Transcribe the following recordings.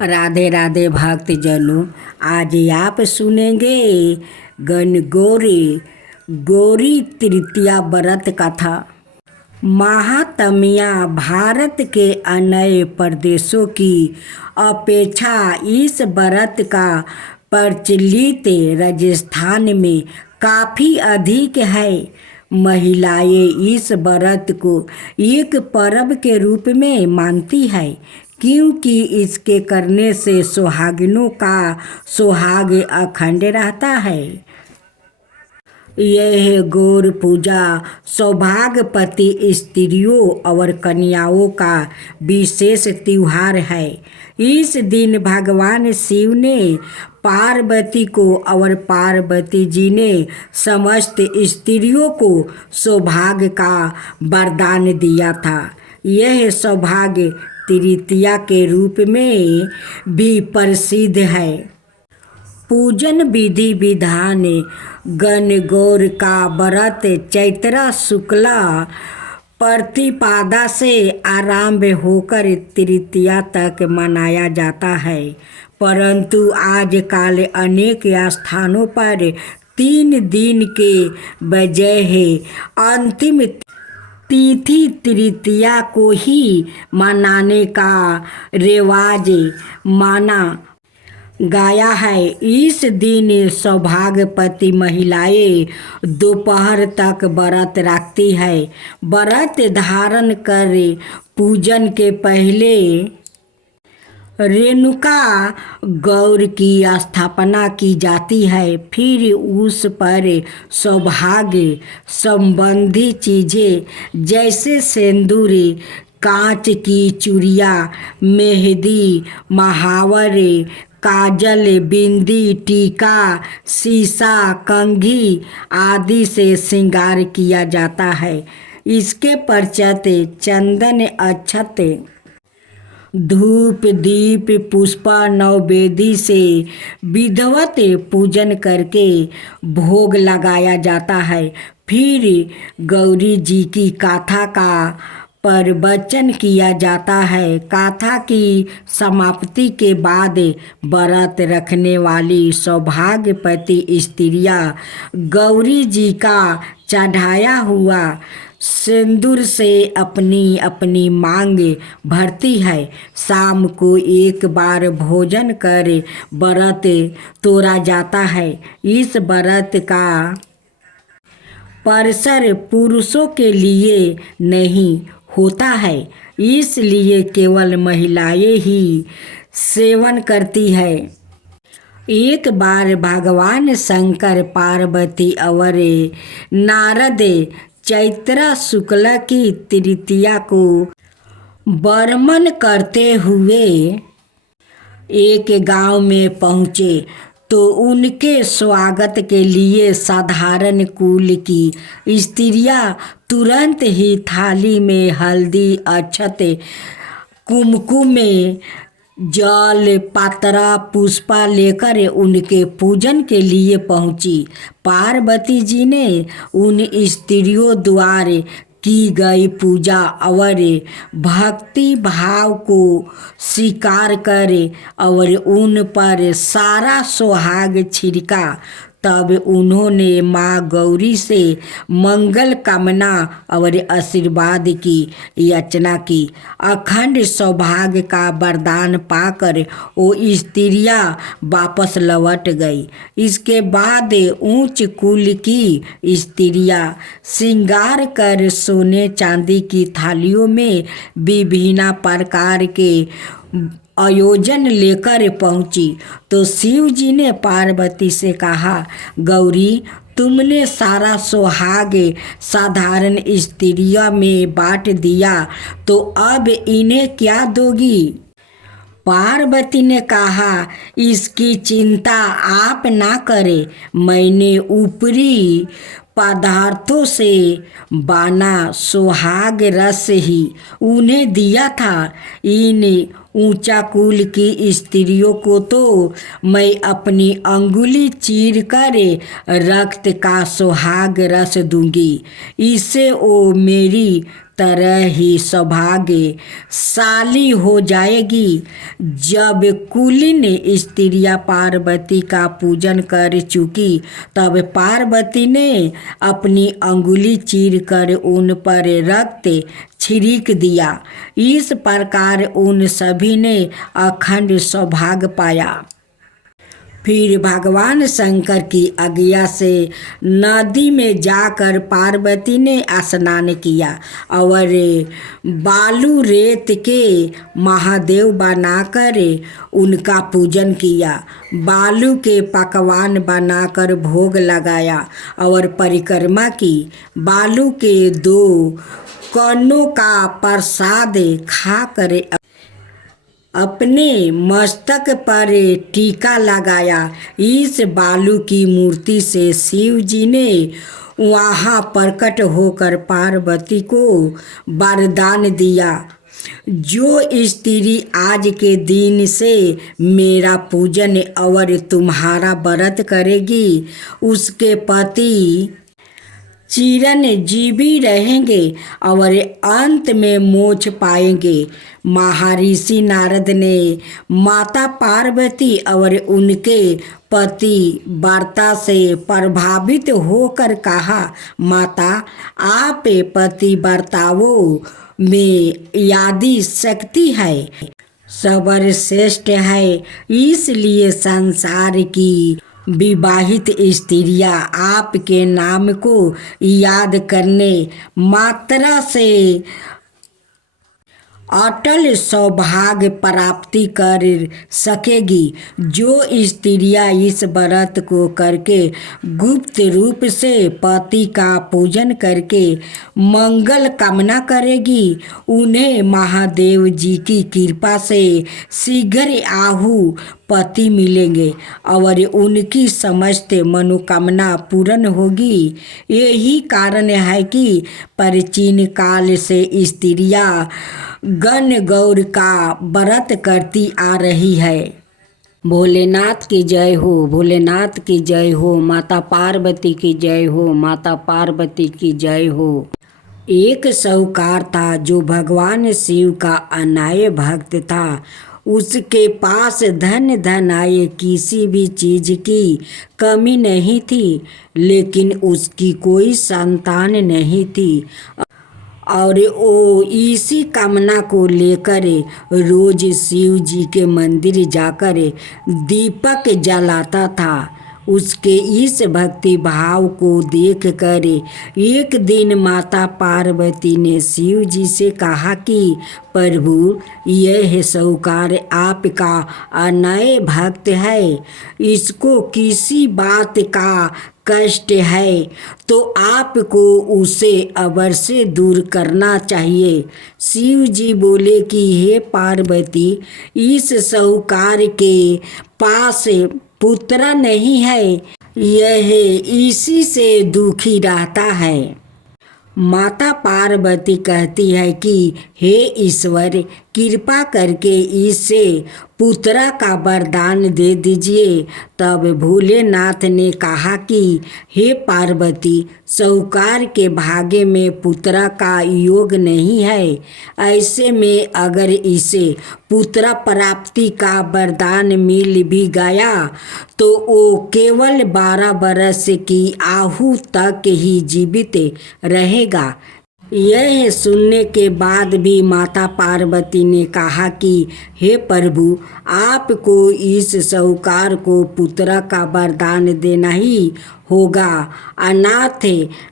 राधे राधे भक्तजनों, आज आप सुनेंगे गणगौरी गौरी तृतीया व्रत कथा। महात्म्य भारत के अन्य प्रदेशों की अपेक्षा इस व्रत का प्रचलित राजस्थान में काफ़ी अधिक है। महिलाएं इस व्रत को एक पर्व के रूप में मानती है क्योंकि इसके करने से सुहागिनों का सुहाग अखंड रहता है। यह गौर पूजा सौभाग्यवती स्त्रियों और कन्याओं का विशेष त्योहार है। इस दिन भगवान शिव ने पार्वती को और पार्वती जी ने समस्त स्त्रियों को सौभाग्य का वरदान दिया था। यह सौभाग्य तृतीया के रूप में भी प्रसिद्ध है। पूजन विधि विधान गणगौर का व्रत चैत्र शुक्ला प्रतिपदा से आरंभ होकर तृतीया तक मनाया जाता है, परंतु आजकल अनेक स्थानों पर 3 दिन के बजाय अंतिम तिथि तृतीया को ही मनाने का रिवाज माना गया है। इस दिन सौभाग्यवती महिलाएं दोपहर तक व्रत रखती है। व्रत धारण कर पूजन के पहले रेणुका गौर की स्थापना की जाती है। फिर उस पर सौभाग्य संबंधी चीज़ें जैसे सिंदूर, कांच की चूड़ियाँ, मेहंदी, महावर, काजल, बिंदी, टीका, शीशा, कंघी आदि से श्रृंगार किया जाता है। इसके पश्चात चंदन, अक्षत, धूप, दीप, पुष्प, नैवेद्य से विधिवत पूजन करके भोग लगाया जाता है। फिर गौरी जी की गाथा का प्रवचन किया जाता है। गाथा की समाप्ति के बाद व्रत रखने वाली सौभाग्यवती स्त्रियां गौरी जी का चढ़ाया हुआ सिंदूर से अपनी अपनी मांग भरती है। शाम को एक बार भोजन कर व्रत तोड़ा जाता है। इस व्रत का परिसर पुरुषों के लिए नहीं होता है, इसलिए केवल महिलाएं ही सेवन करती है। एक बार भगवान शंकर, पार्वती और नारद चैत्र शुक्ल की तृतीया को वर्णन करते हुए एक गांव में पहुँचे तो उनके स्वागत के लिए साधारण कुल की स्त्रियां तुरंत ही थाली में हल्दी, अक्षत, कुमकुम, जल, पात्रा, पुष्पा लेकर उनके पूजन के लिए पहुंची। पार्वती जी ने उन स्त्रियों द्वारा की गई पूजा और भक्ति भाव को स्वीकार कर और उन पर सारा सुहाग छिड़का। तब उन्होंने माँ गौरी से मंगल कामना और आशीर्वाद की याचना की। अखंड सौभाग्य का वरदान पाकर वो स्त्रियां वापस लौट गई। इसके बाद उच्च कुल की स्त्रियां श्रृंगार कर सोने चांदी की थालियों में विभिन्न प्रकार के आयोजन लेकर पहुंची तो शिव जी ने पार्वती से कहा, गौरी, तुमने सारा सुहाग साधारण स्त्रियों में बांट दिया, तो अब इन्हें क्या दोगी? पार्वती ने कहा, इसकी चिंता आप ना करें। मैंने ऊपरी पदार्थों से बना सुहाग रस ही उन्हें दिया था। इन ऊंचा कुल की स्त्रियों को तो मैं अपनी अंगुली चीर कर रक्त का सुहाग रस दूंगी। इससे वो मेरी तरह ही सौभाग्यशाली हो जाएगी। जब कुलीन स्त्रियां पार्वती का पूजन कर चुकी तब पार्वती ने अपनी अंगुली चीर कर उन पर रक्त छिड़क दिया। इस प्रकार उन सभी ने अखंड सौभाग्य पाया। फिर भगवान शंकर की आज्ञा से नदी में जाकर पार्वती ने स्नान किया और बालू रेत के महादेव बनाकर उनका पूजन किया। बालू के पकवान बनाकर भोग लगाया और परिक्रमा की। बालू के 2 कणों का प्रसाद खाकर अपने मस्तक पर टीका लगाया। इस बालू की मूर्ति से शिव जी ने वहाँ प्रकट होकर पार्वती को वरदान दिया, जो स्त्री आज के दिन से मेरा पूजन और तुम्हारा व्रत करेगी उसके पति चिरंजीवी रहेंगे और अंत में मोक्ष पाएंगे। महर्षि नारद ने माता पार्वती और उनके पति वार्ता से प्रभावित होकर कहा, माता आप पति वार्ताओं में यादी शक्ति है, सबर श्रेष्ठ है। इसलिए संसार की विवाहित स्त्रियां आपके नाम को याद करने मात्रा से अटल सौभाग्य प्राप्ति कर सकेगी। जो स्त्रियां इस व्रत को करके गुप्त रूप से पति का पूजन करके मंगल कामना करेगी, उन्हें महादेव जी की कृपा से शीघ्र आहू पति मिलेंगे और उनकी समस्त मनोकामना पूर्ण होगी। यही कारण है कि प्राचीन काल से स्त्रियां गण गौर का व्रत करती आ रही है। भोलेनाथ की जय हो, भोलेनाथ की जय हो, माता पार्वती की जय हो, माता पार्वती की जय हो। एक साहूकार था जो भगवान शिव का अनाय भक्त था। उसके पास धन आए किसी भी चीज की कमी नहीं थी, लेकिन उसकी कोई संतान नहीं थी और वो इसी कामना को लेकर रोज शिव जी के मंदिर जाकर दीपक जलाता था। उसके इस भक्ति भाव को देखकर एक दिन माता पार्वती ने शिव जी से कहा कि प्रभु, यह साहूकार आपका अनय भक्त है, इसको किसी बात का कष्ट है तो आपको उसे अवश्य दूर करना चाहिए। शिव जी बोले कि हे पार्वती, इस साहूकार के पास पुत्र नहीं है, यह इसी से दुखी रहता है। माता पार्वती कहती है कि हे ईश्वर, कृपा करके इसे पुत्र का वरदान दे दीजिए। तब भोलेनाथ ने कहा कि हे पार्वती, साहूकार के भाग्य में पुत्र का योग नहीं है। ऐसे में अगर इसे पुत्र प्राप्ति का वरदान मिल भी गया तो वो केवल 12 वर्ष की आयु तक ही जीवित रहेगा। यह सुनने के बाद भी माता पार्वती ने कहा कि हे प्रभु, आपको इस साहूकार को पुत्र का वरदान देना ही होगा। अनाथ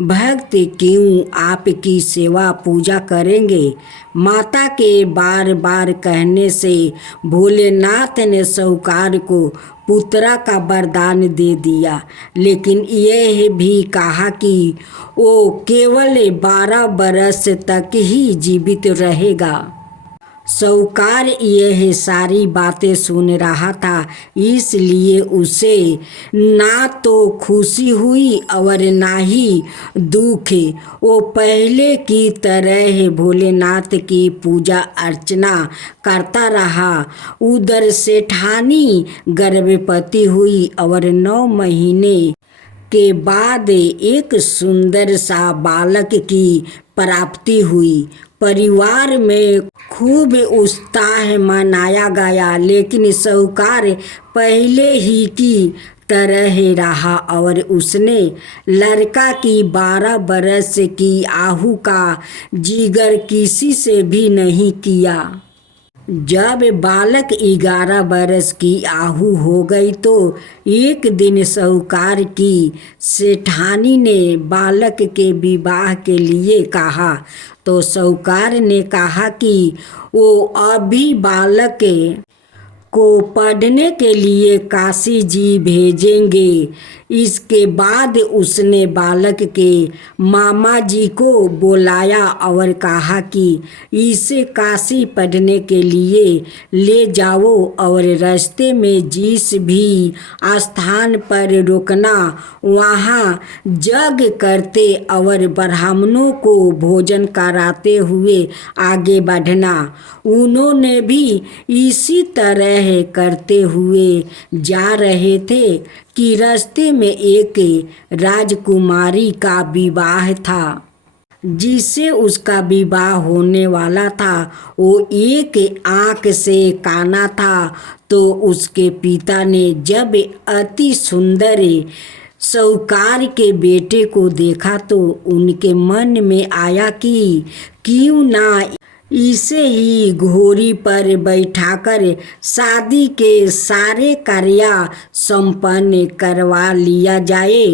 भक्त क्यों आपकी सेवा पूजा करेंगे। माता के बार बार कहने से भोलेनाथ ने साहूकार को पुत्र का वरदान दे दिया, लेकिन यह भी कहा कि वो केवल 12 वर्ष तक ही जीवित रहेगा। साहूकार यह सारी बातें सुन रहा था, इसलिए उसे ना तो खुशी हुई और ना ही दुख। वो पहले की तरह भोलेनाथ की पूजा अर्चना करता रहा। उधर सेठानी गर्भवती हुई और 9 महीने के बाद एक सुंदर सा बालक की प्राप्ति हुई। परिवार में खूब उत्साह मनाया गया, लेकिन साहूकार पहले ही की तरह रहा और उसने लड़का की 12 बरस की आहू का जिक्र किसी से भी नहीं किया। जब बालक 11 बरस की आहू हो गई तो एक दिन साहूकार की सेठानी ने बालक के विवाह के लिए कहा। तो साहूकार ने कहा कि वो अभी बालक को पढ़ने के लिए काशी जी भेजेंगे। इसके बाद उसने बालक के मामा जी को बुलाया और कहा कि इसे काशी पढ़ने के लिए ले जाओ और रास्ते में जिस भी स्थान पर रुकना वहाँ यज्ञ करते और ब्राह्मणों को भोजन कराते हुए आगे बढ़ना। उन्होंने भी इसी तरह करते हुए जा रहे थे कि रास्ते में एक राजकुमारी का विवाह था। जिससे उसका विवाह होने वाला था वो एक आँख से काना था। तो उसके पिता ने जब अति सुंदर साहूकार के बेटे को देखा तो उनके मन में आया कि क्यों ना इसे ही घोड़ी पर बैठाकर शादी के सारे कार्य संपन्न करवा लिया जाए।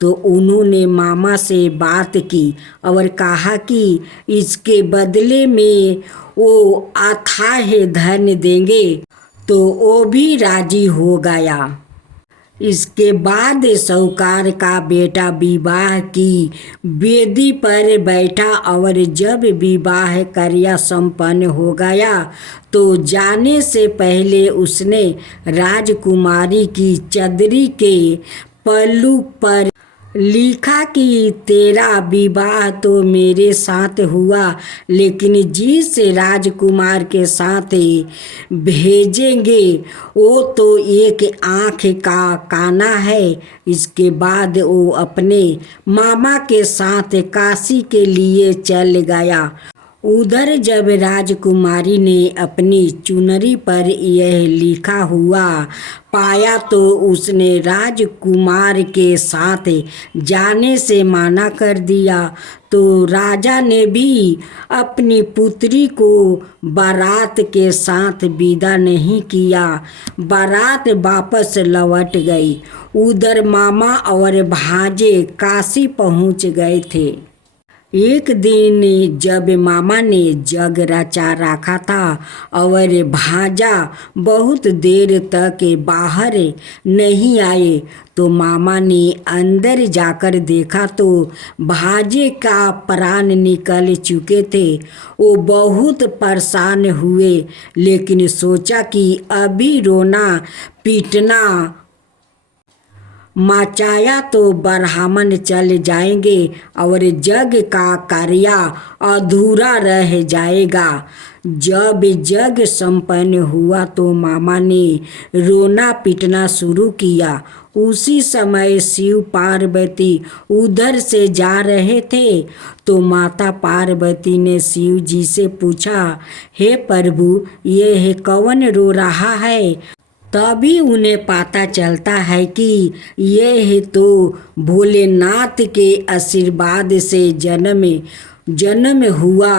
तो उन्होंने मामा से बात की और कहा कि इसके बदले में वो अथाह धन देंगे। तो वो भी राजी हो गया। इसके बाद साहूकार का बेटा विवाह की वेदी पर बैठा और जब विवाह कार्य संपन्न हो गया तो जाने से पहले उसने राजकुमारी की चदरी के पल्लू पर लिखा कि तेरा विवाह तो मेरे साथ हुआ, लेकिन जिस राजकुमार के साथ भेजेंगे वो तो एक आँख का काना है। इसके बाद वो अपने मामा के साथ काशी के लिए चल गया। उधर जब राजकुमारी ने अपनी चुनरी पर यह लिखा हुआ पाया तो उसने राजकुमार के साथ जाने से मना कर दिया। तो राजा ने भी अपनी पुत्री को बारात के साथ विदा नहीं किया। बारात वापस लौट गई। उधर मामा और भांजे काशी पहुंच गए थे। एक दिन जब मामा ने जग रचा रखा था और भांजा बहुत देर तक बाहर नहीं आए तो मामा ने अंदर जाकर देखा तो भांजे का प्राण निकल चुके थे। वो बहुत परेशान हुए, लेकिन सोचा कि अभी रोना पीटना मचाया तो ब्राह्मण चल जाएंगे और यज्ञ का कार्य अधूरा रह जाएगा। जब यज्ञ संपन्न हुआ तो मामा ने रोना पीटना शुरू किया। उसी समय शिव पार्वती उधर से जा रहे थे तो माता पार्वती ने शिव जी से पूछा, हे प्रभु, यह कौन रो रहा है? तभी उन्हें पता चलता है कि यह तो भोलेनाथ के आशीर्वाद से जन्म हुआ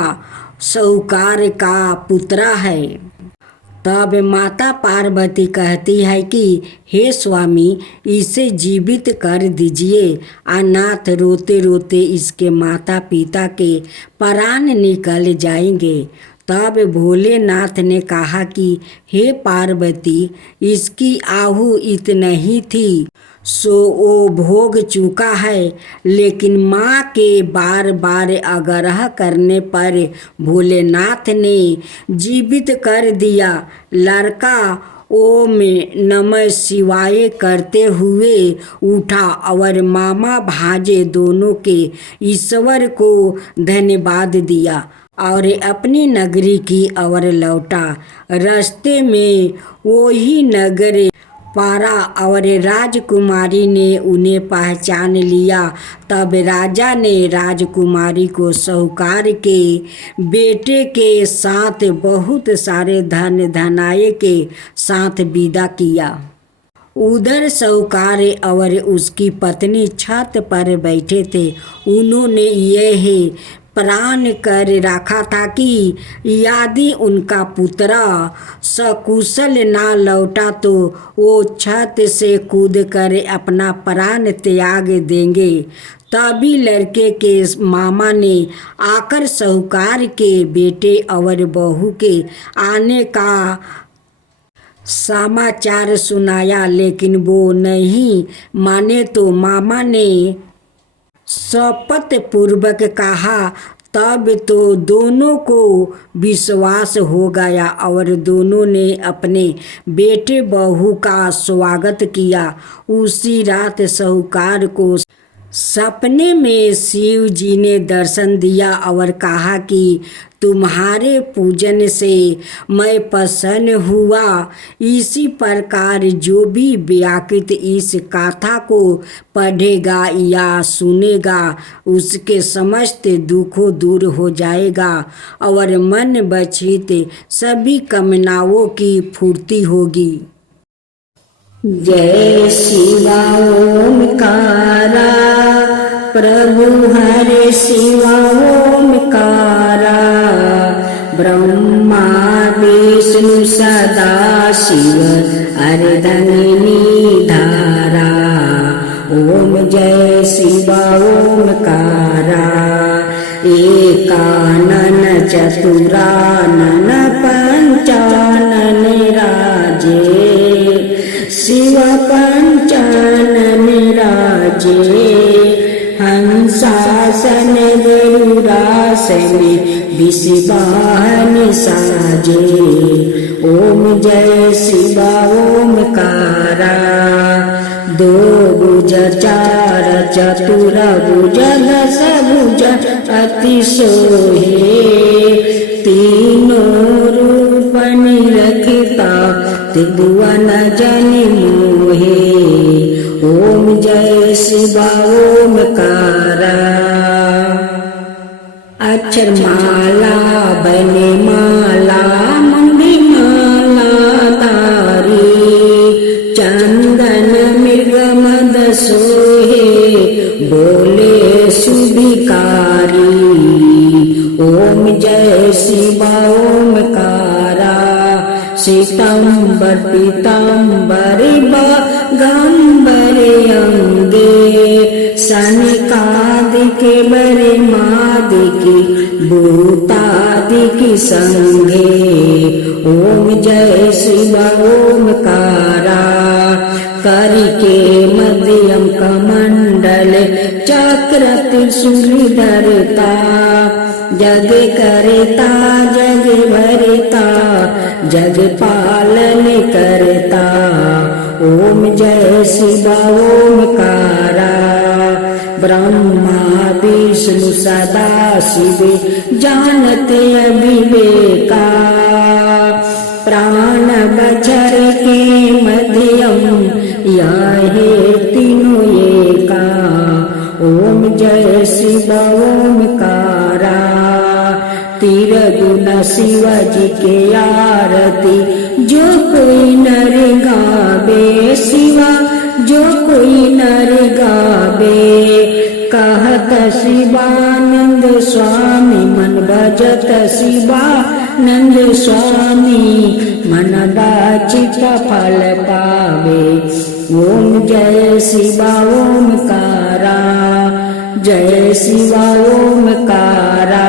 साहूकार का पुत्र है। तब माता पार्वती कहती है कि हे स्वामी, इसे जीवित कर दीजिए। अनाथ रोते रोते इसके माता पिता के प्राण निकल जाएंगे। तब भोलेनाथ ने कहा कि हे पार्वती, इसकी आहू इतनी ही थी सो वो भोग चुका है, लेकिन माँ के बार बार आग्रह करने पर भोलेनाथ ने जीवित कर दिया। लड़का ओम नमः शिवाय करते हुए उठा और मामा भांजे दोनों के ईश्वर को धन्यवाद दिया और अपनी नगरी की ओर लौटा। रास्ते में वो ही नगर पारा और राजकुमारी ने उन्हें पहचान लिया। तब राजा ने राजकुमारी को साहूकार के बेटे के साथ बहुत सारे धन धनाये के साथ विदा किया। उधर साहूकार और उसकी पत्नी छत पर बैठे थे। उन्होंने यह प्रण कर रखा था कि यदि उनका पुत्र सकुशल ना लौटा तो वो छत से कूदकर अपना प्राण त्याग देंगे। तभी लड़के के मामा ने आकर साहूकार के बेटे और बहू के आने का समाचार सुनाया, लेकिन वो नहीं माने तो मामा ने शपथ पूर्वक कहा। तब तो दोनों को विश्वास हो गया और दोनों ने अपने बेटे बहू का स्वागत किया। उसी रात साहूकार को सपने में शिव जी ने दर्शन दिया और कहा कि तुम्हारे पूजन से मैं प्रसन्न हुआ। इसी प्रकार जो भी व्याकृत इस कथा को पढ़ेगा या सुनेगा उसके समस्त दुखों दूर हो जाएगा और मन बचित सभी कामनाओं की पूर्ति होगी। जय शिवा ओमकारा प्रभु हरे शिवा ओमकारा ब्रह्मा विष्णु सदा शिव अर्धंगिनी धारा। ओम जय शिवा ओमकारा एकानन चतुरानन पंचानन राजे शिव पंचानन राजे हंसासन गरुड़ासन विषवाहन साजे। ओम जय शिवा ओमकारा दो भुज चार चतुर भुज दस भुज अति सोहे तीनों रूप निरखता त्रिभुवन जन मोहे। ओम जय शिवा ओमकारा अक्षर माला बने माला मंगी माला तारी चंदन मृग मद सोहे बोले सुभिकारी। ओम जय शिवा ओमकारा श्वेतांबर पीतांबर गंबर अंगे सनिकादिक बरे मादिकी भूतादिकी संगे। ओम जय शिवा ओमकारा करिके मध्यम कमंडल चक्र त्रिशूल धरता जग करता जग भरता जग पालन करता। ओम जय शिवा ओमकारा ब्रह्मा विष्णु सदा शिव जानते अविवेका प्राण बचर के मध्यम यह तीनों एका। ओम जय शिवा ओमकारा तीर गुण शिव जी के आरती जो कोई नर गावे शिवा जो कोई नर गावे। कहत शिवानंद स्वामी मन भजत शिवानंद स्वामी मन बाचित फल पावे। ओम जय शिवा ओमकारा जय शिवा ओमकारा।